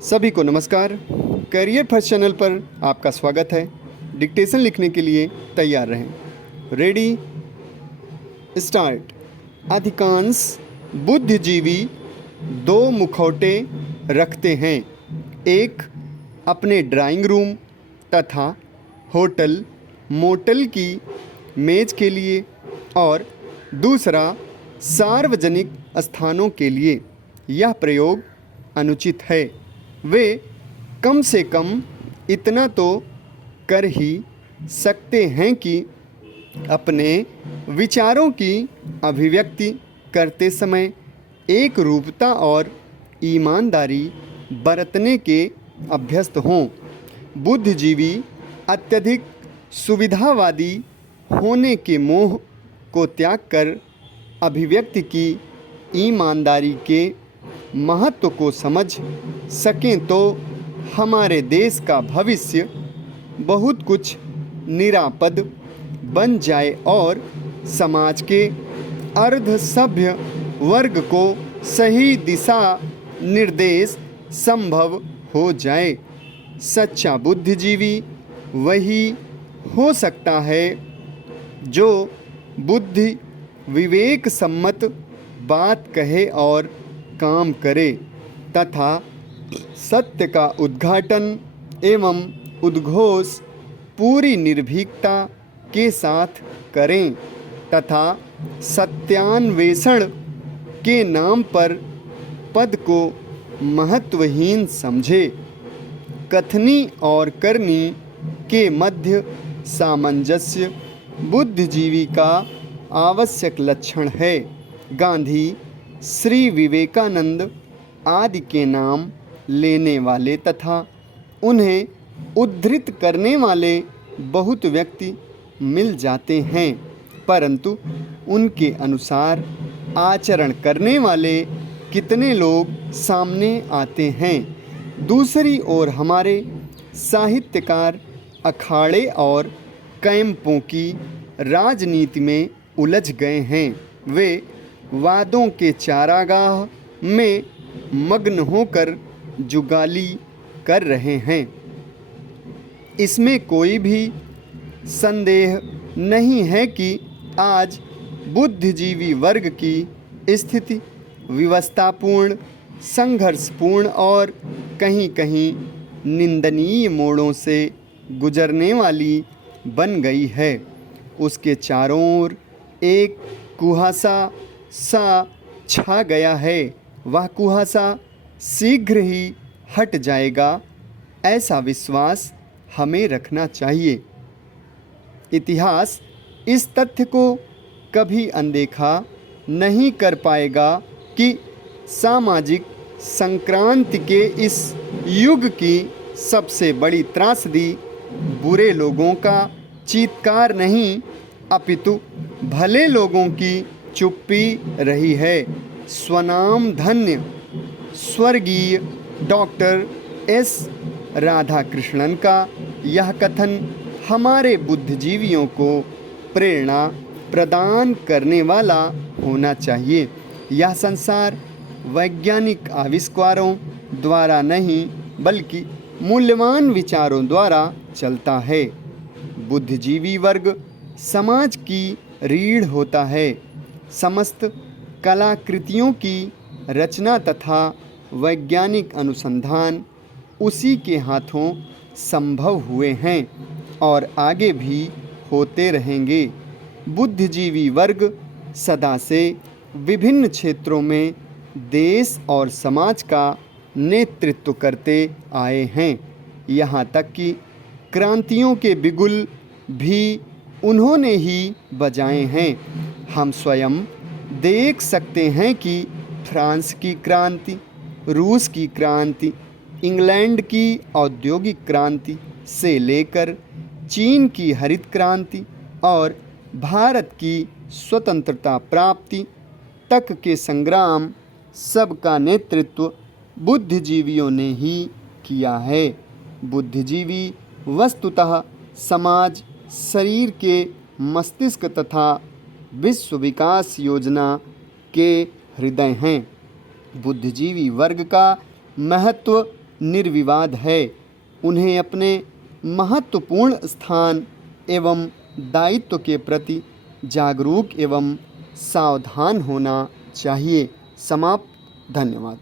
सभी को नमस्कार। करियर फर्स्ट चैनल पर आपका स्वागत है। डिक्टेशन लिखने के लिए तैयार रहें। Ready start. अधिकांश बुद्धिजीवी दो मुखौटे रखते हैं, एक अपने ड्राइंग रूम तथा होटल मोटल की मेज के लिए और दूसरा सार्वजनिक स्थानों के लिए। यह प्रयोग अनुचित है। वे कम से कम इतना तो कर ही सकते हैं कि अपने विचारों की अभिव्यक्ति करते समय एक रूपता और ईमानदारी बरतने के अभ्यस्त हों। बुद्धिजीवी अत्यधिक सुविधावादी होने के मोह को त्याग कर अभिव्यक्ति की ईमानदारी के महत्व को समझ सकें तो हमारे देश का भविष्य बहुत कुछ निरापद बन जाए और समाज के अर्ध सभ्य वर्ग को सही दिशा निर्देश संभव हो जाए। सच्चा बुद्धिजीवी वही हो सकता है जो बुद्धि विवेक सम्मत बात कहे और काम करे तथा सत्य का उद्घाटन एवं उद्घोष पूरी निर्भीकता के साथ करें तथा सत्यान्वेषण के नाम पर पद को महत्वहीन समझे। कथनी और करनी के मध्य सामंजस्य बुद्धिजीवी का आवश्यक लक्षण है। गांधी, श्री विवेकानंद आदि के नाम लेने वाले तथा उन्हें उद्धृत करने वाले बहुत व्यक्ति मिल जाते हैं, परंतु उनके अनुसार आचरण करने वाले कितने लोग सामने आते हैं। दूसरी ओर हमारे साहित्यकार अखाड़े और कैंपों की राजनीति में उलझ गए हैं। वे वादों के चारागाह में मग्न होकर जुगाली कर रहे हैं। इसमें कोई भी संदेह नहीं है कि आज बुद्धिजीवी वर्ग की स्थिति विवशतापूर्ण, संघर्षपूर्ण और कहीं कहीं निंदनीय मोड़ों से गुजरने वाली बन गई है। उसके चारों ओर एक कुहासा सा छा गया है। वह कुहासा शीघ्र ही हट जाएगा, ऐसा विश्वास हमें रखना चाहिए। इतिहास इस तथ्य को कभी अनदेखा नहीं कर पाएगा कि सामाजिक संक्रांति के इस युग की सबसे बड़ी त्रासदी बुरे लोगों का चीत्कार नहीं अपितु भले लोगों की चुप्पी रही है। स्वनाम धन्य स्वर्गीय डॉक्टर एस राधाकृष्णन का यह कथन हमारे बुद्धिजीवियों को प्रेरणा प्रदान करने वाला होना चाहिए। यह संसार वैज्ञानिक आविष्कारों द्वारा नहीं बल्कि मूल्यवान विचारों द्वारा चलता है। बुद्धिजीवी वर्ग समाज की रीढ़ होता है। समस्त कलाकृतियों की रचना तथा वैज्ञानिक अनुसंधान उसी के हाथों संभव हुए हैं और आगे भी होते रहेंगे। बुद्धिजीवी वर्ग सदा से विभिन्न क्षेत्रों में देश और समाज का नेतृत्व करते आए हैं। यहाँ तक कि क्रांतियों के बिगुल भी उन्होंने ही बजाए हैं। हम स्वयं देख सकते हैं कि फ्रांस की क्रांति, रूस की क्रांति, इंग्लैंड की औद्योगिक क्रांति से लेकर चीन की हरित क्रांति और भारत की स्वतंत्रता प्राप्ति तक के संग्राम सबका नेतृत्व बुद्धिजीवियों ने ही किया है। बुद्धिजीवी वस्तुतः समाज, शरीर के मस्तिष्क तथा विश्व विकास योजना के हृदय हैं। बुद्धिजीवी वर्ग का महत्व निर्विवाद है, उन्हें अपने महत्वपूर्ण स्थान एवं दायित्व के प्रति जागरूक एवं सावधान होना चाहिए। समाप्त। धन्यवाद।